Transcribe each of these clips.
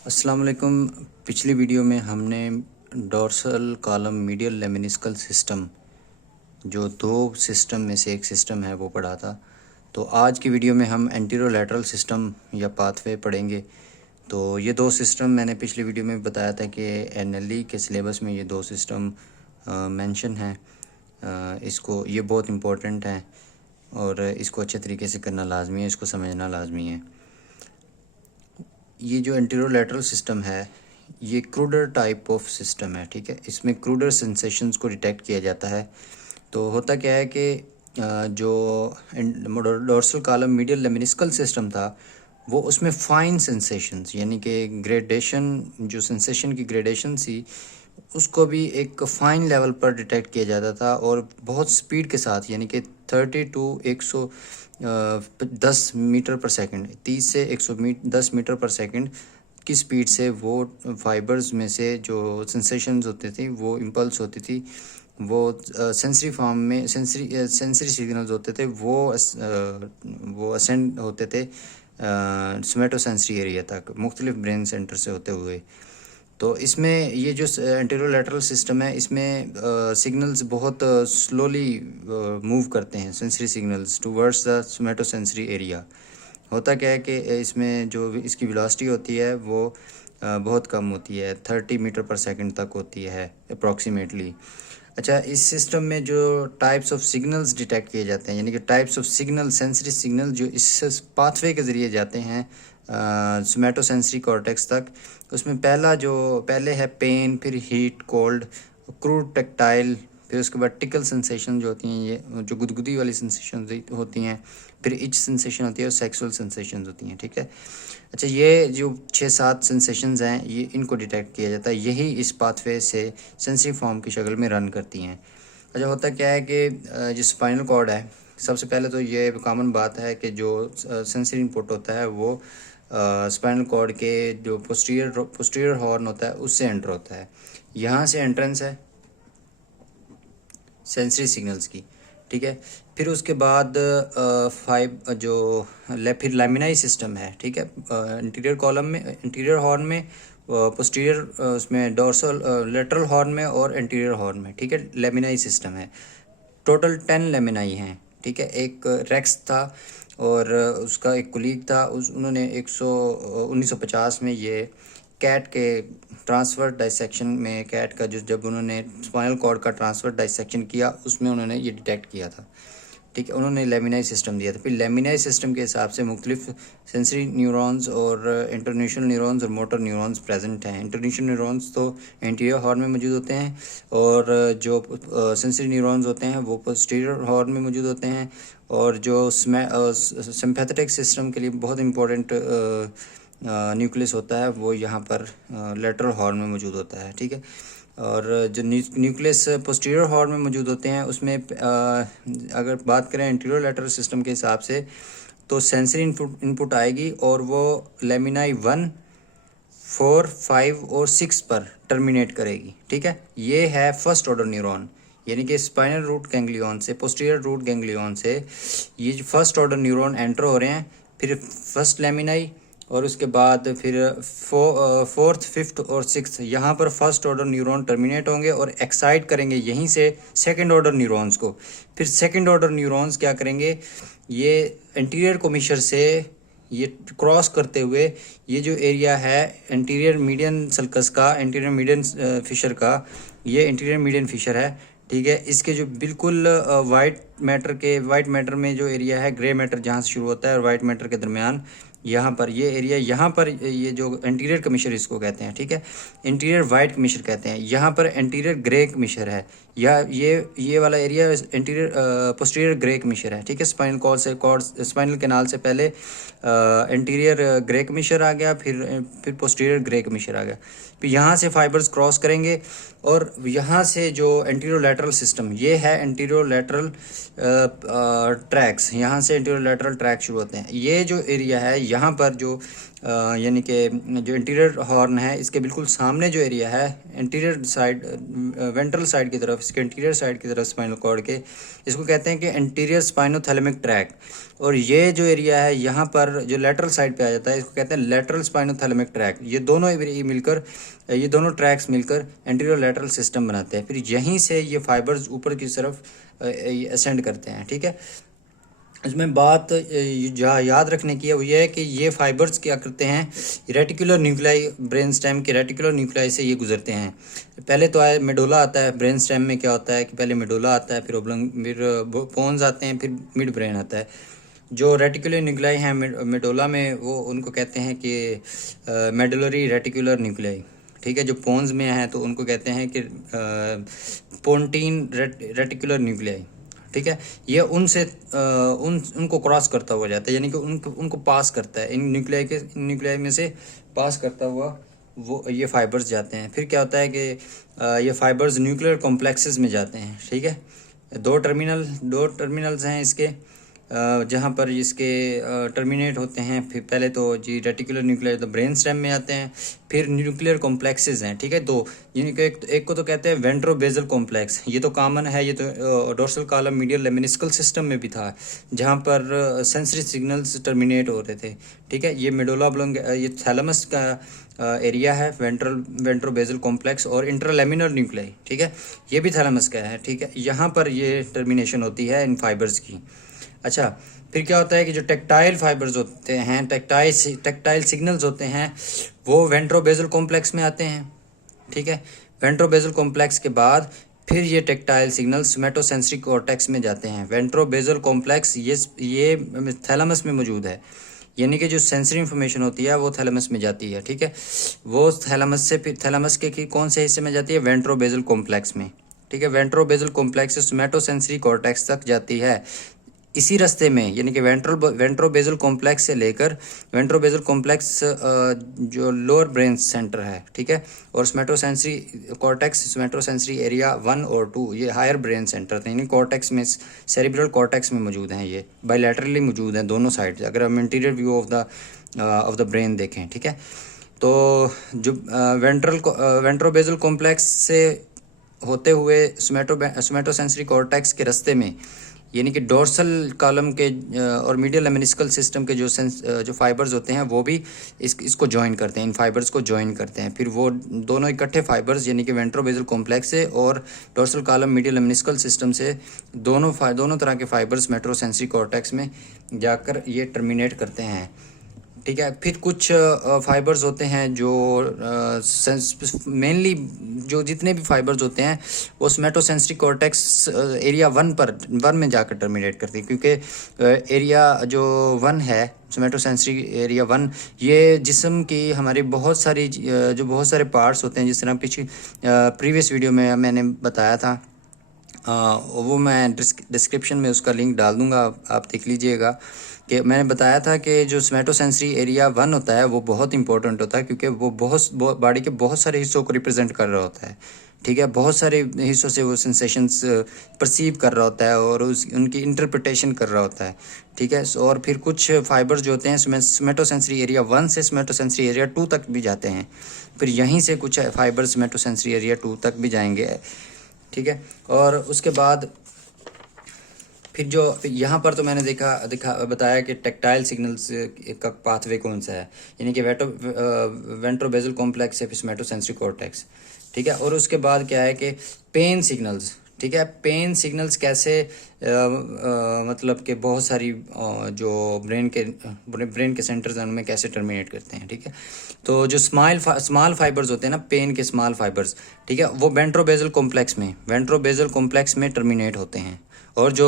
अस्सलाम वालेकुम। पिछली वीडियो में हमने dorsal column medial lemniscal system जो दो सिस्टम में से एक सिस्टम है वो पढ़ा था। तो आज की वीडियो में हम एंटीरोलैटरल सिस्टम या पाथवे पढ़ेंगे। तो ये दो सिस्टम मैंने पिछली वीडियो में बताया था कि एनएलई के सिलेबस में ये दो सिस्टम मेंशन हैं। इसको ये बहुत इम्पोर्टेंट है और इसको अच्छे तरीके से करना लाजमी है, इसको समझना लाजमी है। ये जो एंटीरोलैटरल सिस्टम है ये क्रूडर टाइप ऑफ सिस्टम है, ठीक है। इसमें क्रूडर सेंसेशंस को डिटेक्ट किया जाता है। तो होता क्या है कि जो dorsal column medial lemniscal system था वो उसमें फाइन सेंसेशंस यानी कि ग्रेडेशन, जो सेंसेशन की ग्रेडेशन थी उसको भी एक फ़ाइन लेवल पर डिटेक्ट किया जाता था और बहुत स्पीड के साथ, यानी कि 30 टू 110 मीटर पर सेकंड, 30 से 110 मीटर पर सेकंड की स्पीड से वो फाइबर्स में से जो सेंसेशंस होते थे, वो इम्पल्स होती थी, वो सेंसरी फॉर्म में सेंसरी सिग्नल्स होते थे, वो असेंड होते थे सोमेटोसेंसरी एरिया तक मुख्तलिफ ब्रेन सेंटर से होते हुए। तो इसमें ये जो एंटेरोलैटरल सिस्टम है इसमें सिग्नल्स बहुत स्लोली मूव करते हैं, sensory signals towards the somatosensory area. होता क्या है कि इसमें जो इसकी वेलोसिटी होती है वो बहुत कम होती है, 30 मीटर पर सेकंड तक होती है अप्रॉक्सीमेटली। अच्छा, इस सिस्टम में जो टाइप्स ऑफ सिग्नल्स डिटेक्ट किए जाते हैं, यानी कि types of signal, sensory signal जो इस पाथवे के ज़रिए जाते हैं सोमेटोसेंसरी कॉर्टेक्स तक, उसमें पहले है पेन, फिर हीट, कोल्ड, क्रूड टेक्टाइल, फिर उसके बाद टिकल सेंसेशन जो होती हैं, ये जो गुदगुदी वाली सेंसेशन होती हैं, फिर इच सेंसेशन होती है और सेक्सुअल सेंसेशन होती हैं, ठीक है। अच्छा, ये जो 6-7 सेंसेशंस हैं ये इनको डिटेक्ट किया जाता है, यही इस पाथवे से सेंसरी फॉर्म की शक्ल में रन करती हैं। अच्छा, होता क्या है कि जो स्पाइनल कॉर्ड है, सबसे पहले तो ये कॉमन बात है कि जो सेंसरी इनपुट होता है वो स्पाइनल कॉर्ड के जो पोस्टीरियर हॉर्न होता है उससे एंटर होता है। यहाँ से एंट्रेंस है सेंसरी सिग्नल्स की, ठीक है। फिर उसके बाद फिर लेमिनाई सिस्टम है, ठीक है। इंटीरियर कॉलम में, इंटीरियर हॉर्न में, पोस्टीरियर उसमें डोर्सल लेटरल हॉर्न में और एंटीरियर हॉर्न में, ठीक है, लेमिनाई सिस्टम है। टोटल 10 लेमिनाई हैं, ठीक है। एक रेक्स था और उसका एक कुलीग था, उन्होंने 1950 में ये कैट के ट्रांसफर डाइसेक्शन में, कैट का जब उन्होंने स्पाइनल कॉर्ड का ट्रांसफर डाइसेक्शन किया उसमें उन्होंने ये डिटेक्ट किया था, ठीक है। उन्होंने लेमिनाई सिस्टम दिया था। फिर लेमिनाई सिस्टम के हिसाब से मुख्तलिफ सेंसरी न्यूरॉन्स और इंटरन्यूशनल न्यूरॉन्स और मोटर न्यूरॉन्स प्रेजेंट हैं। इंटरन्यूशनल न्यूरॉन्स तो एंटीरियर हॉर्न में मौजूद होते हैं और जो सेंसरी न्यूरॉन्स होते हैं वो पोस्टीरियर हॉर्न में मौजूद होते हैं, और जो सिम्पैथेटिक सिस्टम के लिए बहुत इंपॉर्टेंट न्यूक्लियस होता है वो यहाँ पर लेटरल हॉर्न में मौजूद होता है, ठीक है। और जो न्यूक्लियस पोस्टीरियर हॉर्न में मौजूद होते हैं उसमें अगर बात करें एंटीरियर लेटरल सिस्टम के हिसाब से तो सेंसरी इनपुट आएगी और वो लेमिनाई 1, 4, 5 और 6 पर टर्मिनेट करेगी, ठीक है। ये है फर्स्ट ऑर्डर न्यूरॉन, यानी कि स्पाइनल रूट गैंग्लियन से, पोस्टीरियर रूट गैंग्लियन से ये जो फर्स्ट ऑर्डर न्यूरॉन एंटर हो रहे हैं, फिर फर्स्ट लेमिनाई और उसके बाद फिर फोर्थ, फिफ्थ और सिक्स्थ यहाँ पर फर्स्ट ऑर्डर न्यूरॉन टर्मिनेट होंगे और एक्साइट करेंगे यहीं से सेकंड ऑर्डर न्यूरॉन्स को। फिर सेकंड ऑर्डर न्यूरॉन्स क्या करेंगे, ये एंटीरियर कोमिशर से ये क्रॉस करते हुए ये जो एरिया है एंटीरियर मीडियन सल्कस का, एंटीरियर मीडियन फिशर का, ये एंटीरियर मीडियन फिशर है, ठीक है। इसके जो बिल्कुल वाइट मैटर में जो एरिया है, ग्रे मैटर जहाँ से शुरू होता है और वाइट मैटर के दरमियान यहाँ पर ये एरिया, यहाँ पर ये जो एंटीरियर कमिशर इसको कहते हैं, ठीक है, इंटीरियर वाइट कमिशर कहते हैं। यहाँ पर एंटीरियर ग्रे कमिशर है, या ये वाला एरिया एंटीरियर पोस्टीरियर ग्रे कमिशर है, ठीक है। स्पाइनल कैनाल से पहले एंटीरियर ग्रे कमिशर आ गया, फिर पोस्टीरियर ग्रे कमिशर आ गया, फिर यहाँ से फाइबर्स क्रॉस करेंगे और यहाँ से जो एंटीरियर लैटरल सिस्टम, ये है एंटीरियर लैटरल ट्रैक्स, यहाँ से एंटीरियर लैटरल ट्रैक शुरू होते हैं। ये जो एरिया है यहाँ पर जो यानी कि जो इंटीरियर हॉर्न है इसके बिल्कुल सामने जो एरिया है इंटीरियर साइड, वेंट्रल साइड की तरफ, इसके इंटीरियर साइड की तरफ स्पाइनल कॉर्ड के, इसको कहते हैं कि इंटीरियर स्पाइनोथैलेमिक ट्रैक। और ये जो एरिया है यहाँ पर जो लेटरल साइड पे आ जाता है इसको कहते हैं लेटरल स्पाइनोथैलेमिक ट्रैक। ये दोनों मिलकर, ये दोनों ट्रैक्स मिलकर एंटीरियर लेटरल सिस्टम बनाते हैं। फिर यहीं से ये फाइबर्स ऊपर की तरफ असेंड करते हैं। ठीक है, इसमें बात याद रखने की है वो ये है कि ये फाइबर्स क्या करते हैं, रेटिकुलर न्यूक्लियाई, ब्रेन स्टेम के रेटिकुलर न्यूक्लियाई से ये गुजरते हैं। पहले तो मेडोला आता है। ब्रेन स्टेम में क्या होता है कि पहले मेडोला आता है, फिर पोन्स आते हैं, फिर मिड ब्रेन आता है। जो रेटिकुलर न्यूक्लियाई हैं मेडोला में, वो उनको कहते हैं कि मेडुलरी रेटिकुलर न्यूक्लियाई। ठीक है, जो पोन्स में हैं तो उनको कहते हैं कि पोन्टीन रेटिकुलर न्यूक्लियाई। ठीक है, ये उनसे उनको क्रॉस करता हुआ जाता है, यानी कि उनको पास करता है, इन न्यूक्लियाई में से पास करता हुआ वो ये फाइबर्स जाते हैं। फिर क्या होता है कि ये फाइबर्स न्यूक्लियर कॉम्प्लेक्सेस में जाते हैं। ठीक है, दो टर्मिनल्स हैं इसके, जहाँ पर इसके टर्मिनेट होते हैं। फिर पहले तो जी रेटिकुलर न्यूक्लियर तो ब्रेन स्टेम में आते हैं, फिर न्यूक्लियर कॉम्प्लेक्सेस हैं। ठीक है, दो, जिनके एक को तो कहते हैं वेंट्रोबेजल कॉम्प्लेक्स, ये तो कॉमन है, ये तो dorsal column medial lemniscal system में भी था, जहाँ पर सेंसरी सिग्नल्स टर्मिनेट हो रहे थे। ठीक है, ये मेडुला ऑब्लोंग, ये थैलेमस का एरिया है, वेंट्रोबेजल कॉम्प्लेक्स और इंटरलेमिनर न्यूक्लियाई। ठीक है, ये भी थैलेमस का है। ठीक है, यहाँ पर ये टर्मिनेशन होती है इन फाइबर्स की। अच्छा, फिर क्या होता है कि जो टेक्टाइल फाइबर्स होते हैं, टेक्टाइल सिग्नल्स होते हैं, वो वेंट्रोबेजल कॉम्प्लेक्स में आते हैं। ठीक है, वेंट्रोबेजल कॉम्प्लेक्स के बाद फिर ये टेक्टाइल सिग्नल सोमैटोसेंसरी कॉर्टेक्स में जाते हैं। वेंट्रोबेजल कॉम्प्लेक्स ये थैलेमस में मौजूद है, यानी कि जो सेंसरी इंफॉर्मेशन होती है वो थैलेमस में जाती है। ठीक है, वो थैलेमस से फिर थैलेमस के कौन से हिस्से में जाती है, वेंट्रोबेजल कॉम्प्लेक्स में। ठीक है, वेंट्रोबेजल कॉम्प्लेक्स से सोमैटोसेंसरी कॉर्टेक्स तक जाती है। इसी रास्ते में, यानी कि वेंट्रोबेजल कॉम्प्लेक्स से लेकर वेंट्रोबेजल कॉम्प्लेक्स जो लोअर ब्रेन सेंटर है, ठीक है, और सोमैटोसेंसरी कॉर्टेक्स, सोमैटोसेंसरी एरिया 1 और 2, ये हायर ब्रेन सेंटर थे, यानी कॉर्टेक्स में, सेरिब्रल कॉर्टेक्स में मौजूद हैं। ये बायलैटरली मौजूद हैं दोनों साइड, अगर हम interior view of the brain देखें। ठीक है, तो जो वेंट्रोबेजल कॉम्प्लेक्स से होते हुए सोमैटोसेंसरी कॉर्टेक्स के रास्ते में, यानी कि डोर्सल कॉलम के और मीडियल लेमिनिस्कल सिस्टम के जो फाइबर्स होते हैं वो भी इसको ज्वाइन करते हैं, इन फाइबर्स को ज्वाइन करते हैं। फिर वो दोनों इकट्ठे फाइबर्स, यानी कि वेंट्रोबेजल कॉम्प्लेक्स से और dorsal column medial lemniscal system से दोनों तरह के फाइबर्स मेट्रोसेंसरी कॉर्टेक्स में जाकर ये टर्मिनेट करते हैं। ठीक है, फिर कुछ फाइबर्स होते हैं जो मेनली जो जितने भी फाइबर्स होते हैं वो सोमैटोसेंसरी कॉर्टेक्स एरिया 1 में जाकर टर्मिनेट करती है, क्योंकि एरिया जो 1 है, सोमैटोसेंसरी एरिया 1, ये जिस्म की हमारी बहुत सारे पार्ट्स होते हैं, जिस तरह प्रीवियस वीडियो में मैंने बताया था, वो मैं डिस्क्रिप्शन में उसका लिंक डाल दूंगा, आप देख लीजिएगा। कि मैंने बताया था कि जो सोमैटोसेंसरी एरिया 1 होता है वो बहुत इंपॉर्टेंट होता है, क्योंकि वो बॉडी के बहुत सारे हिस्सों को रिप्रेजेंट कर रहा होता है। ठीक है, बहुत सारे हिस्सों से वो सेंसेशंस परसीव कर रहा होता है और उनकी इंटरप्रिटेशन कर रहा होता है। ठीक है, और फिर कुछ फाइबर्स जो होते हैं सोमैटोसेंसरी एरिया 1 से सोमैटोसेंसरी एरिया 2 तक भी जाते हैं, फिर यहीं से कुछ फाइबर्स सोमैटोसेंसरी एरिया 2 तक भी जाएंगे। ठीक है, और उसके बाद फिर जो यहाँ पर तो मैंने बताया कि टेक्टाइल सिग्नल्स का पाथवे कौन सा है, यानी कि वेंट्रोबेजल कॉम्प्लेक्स से सोमैटोसेंसरी कॉर्टेक्स। ठीक है, और उसके बाद क्या है कि पेन सिग्नल्स। ठीक है, पेन सिग्नल्स कैसे मतलब कि बहुत सारी जो ब्रेन के सेंटर्स हैं उनमें कैसे टर्मिनेट करते हैं। ठीक है, तो जो स्मॉल फाइबर्स होते हैं ना, पेन के स्मॉल फाइबर्स, ठीक है, वो वेंट्रोबेजल कॉम्प्लेक्स में टर्मिनेट होते हैं। और जो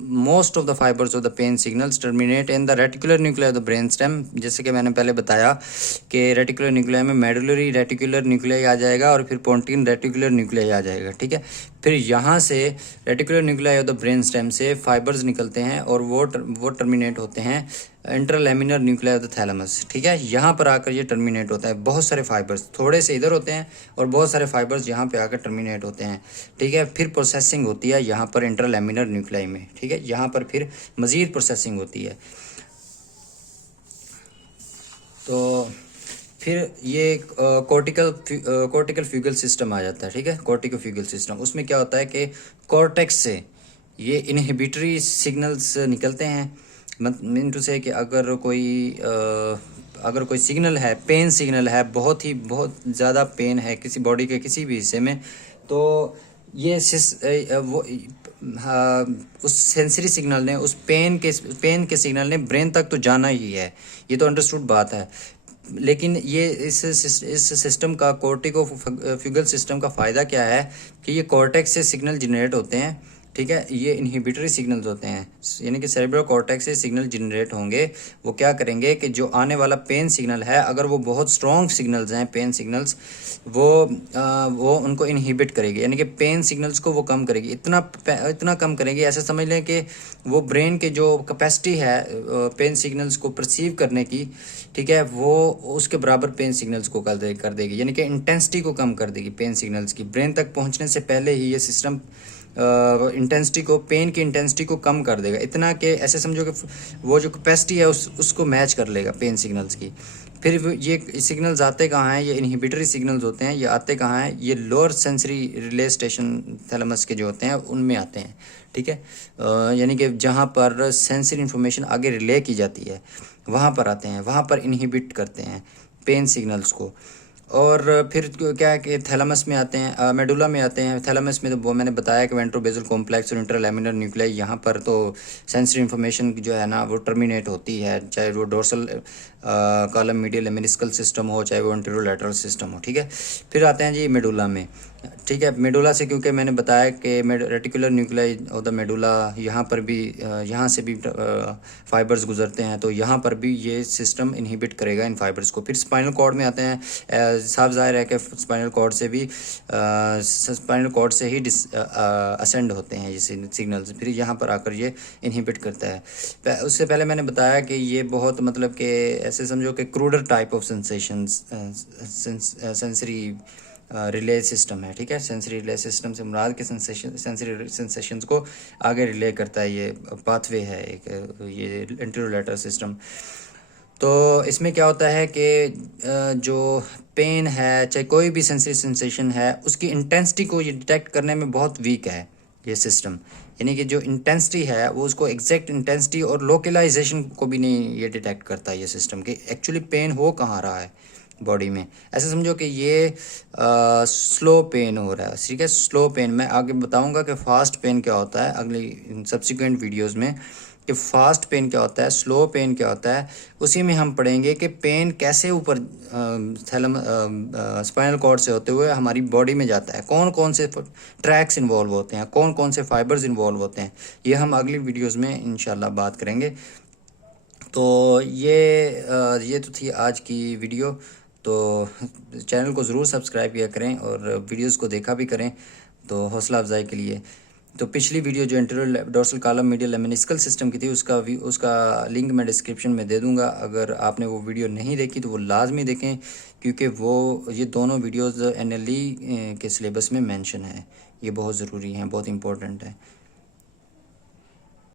most of the fibres of the pain signals terminate in the reticular nuclei of the brain stem, जैसे कि मैंने पहले बताया कि रेटिकुलर न्यूक्लियाई में मेडुलरी रेटिकुलर न्यूक्लियाई आ जाएगा और फिर पोन्टीन रेटिकुलर न्यूक्लियाई आ जाएगा। ठीक है, फिर यहाँ से reticular nuclei of the brain stem से फाइबर्स निकलते हैं और वो टर्मिनेट होते हैं इंटरलेमिनर न्यूक्लियाई ऑफ द थैलेमस। ठीक है, यहाँ पर आकर ये टर्मिनेट होता है। बहुत सारे फाइबर्स थोड़े से इधर होते हैं और बहुत सारे फाइबर्स यहाँ पे आकर टर्मिनेट होते हैं। ठीक है, फिर प्रोसेसिंग होती है यहाँ पर इंटरलेमिनर न्यूक्लियाई में। ठीक है, यहाँ पर फिर मज़ीद प्रोसेसिंग होती है। तो फिर ये कॉर्टिकल फ्यूगल सिस्टम आ जाता है, ठीक है। कॉर्टिको फ्यूगल सिस्टम, उसमें क्या होता है कि कॉर्टेक्स से ये इनहिबिटरी सिग्नल्स निकलते हैं। मीन टू से कि अगर कोई सिग्नल है, पेन सिग्नल है, बहुत ज़्यादा पेन है किसी बॉडी के किसी भी हिस्से में, तो ये हाँ, उस सेंसरी सिग्नल ने, उस पेन के सिग्नल ने ब्रेन तक तो जाना ही है, ये तो अंडरस्टूड बात है। लेकिन ये इस सिस्टम का, कॉर्टिको फ्यूगल सिस्टम का फ़ायदा क्या है कि ये कॉर्टेक्स से सिग्नल जनरेट होते हैं, ठीक है। ये इनहिबिटरी सिग्नल्स होते हैं, यानी कि सेरेब्रल कॉर्टेक्स से सिग्नल जनरेट होंगे। वो क्या करेंगे कि जो आने वाला पेन सिग्नल है, अगर वो बहुत स्ट्रॉन्ग सिग्नल्स हैं, पेन सिग्नल्स, वो उनको इनहिबिट करेगी, यानी कि पेन सिग्नल्स को वो कम करेगी। इतना कम करेगी, ऐसे समझ लें कि वो ब्रेन के जो कैपेसिटी है पेन सिग्नल्स को परसीव करने की, ठीक है, वो उसके बराबर पेन सिग्नल्स को कर देगी, यानी कि इंटेंसिटी को कम कर देगी पेन सिग्नल्स की। ब्रेन तक पहुंचने से पहले ही ये सिस्टम इंटेंसिटी को, पेन की इंटेंसिटी को कम कर देगा, इतना कि ऐसे समझो कि वो जो कैपेसिटी है उसको मैच कर लेगा पेन सिग्नल्स की। फिर ये सिग्नल्स आते कहाँ हैं, ये इनहिबिटरी सिग्नल्स होते हैं, ये आते कहाँ हैं, ये lower sensory relay station thalamus के जो होते हैं उनमें आते हैं, ठीक है। यानी कि जहाँ पर सेंसरी इन्फॉर्मेशन आगे रिले की जाती है, वहाँ पर आते हैं, वहाँ पर इनहिबिट करते हैं पेन सिग्नल्स को। और फिर क्या है कि थैलेमस में आते हैं, मेडुला में आते हैं। थैलेमस में तो वो मैंने बताया कि वेंट्रोबेसल कॉम्प्लेक्स और इंटरलैमिनर न्यूक्लियाई, यहाँ पर तो सेंसरी इन्फॉर्मेशन जो है ना वो टर्मिनेट होती है, चाहे वो dorsal column medial lemniscal system हो, चाहे वो एंटेरोलैटरल सिस्टम हो, ठीक है। फिर आते हैं जी मेडुला में, ठीक है। मेडुला से क्योंकि मैंने बताया कि reticular nuclei of the medulla, यहाँ पर भी यहाँ से भी फाइबर्स गुजरते हैं, तो यहाँ पर भी ये सिस्टम इनहिबिट करेगा इन फाइबर्स को। फिर स्पाइनल कॉर्ड में आते हैं, साफ जाहिर है कि स्पाइनल कॉर्ड से ही असेंड होते हैं ये सिग्नल्स, फिर यहाँ पर आकर ये इनहिबिट करता है। उससे पहले मैंने बताया कि ये बहुत, मतलब कि ऐसे समझो कि cruder type of sensory relay system है, ठीक है। सेंसरी रिले सिस्टम से मुराद के सेंसरी सेंसेशंस को आगे रिले करता है, ये पाथवे है एक, ये एंटेरोलैटरल सिस्टम। तो इसमें क्या होता है कि जो पेन है, चाहे कोई भी सेंसरी सेंसेशन है, उसकी इंटेंसिटी को ये डिटेक्ट करने में बहुत वीक है ये सिस्टम, यानी कि जो इंटेंसिटी है वो उसको एग्जैक्ट इंटेंसिटी और लोकलाइजेशन को भी नहीं ये डिटेक्ट करता ये सिस्टम, कि एक्चुअली पेन हो कहाँ रहा है बॉडी में। ऐसे समझो कि ये स्लो पेन हो रहा है, ठीक है, स्लो पेन। मैं आगे बताऊंगा कि फास्ट पेन क्या होता है अगली सब्सिक्वेंट वीडियोस में, कि फास्ट पेन क्या होता है, स्लो पेन क्या होता है। उसी में हम पढ़ेंगे कि पेन कैसे ऊपर स्पाइनल कॉर्ड से होते हुए हमारी बॉडी में जाता है, कौन कौन से ट्रैक्स इन्वॉल्व होते हैं, कौन कौन से फाइबर्स इन्वॉल्व होते हैं, ये हम अगली वीडियोज़ में इंशाल्लाह बात करेंगे। तो ये तो थी आज की वीडियो। तो चैनल को ज़रूर सब्सक्राइब किया करें और वीडियोस को देखा भी करें, तो हौसला अफजाई के लिए। तो पिछली वीडियो जो anterior dorsal column medial lemniscal system की थी, उसका लिंक मैं डिस्क्रिप्शन में दे दूंगा। अगर आपने वो वीडियो नहीं देखी तो वो लाजमी देखें, क्योंकि ये दोनों वीडियोज़ NLE के सिलेबस में मेंशन है, ये बहुत ज़रूरी हैं, बहुत इंपॉर्टेंट है।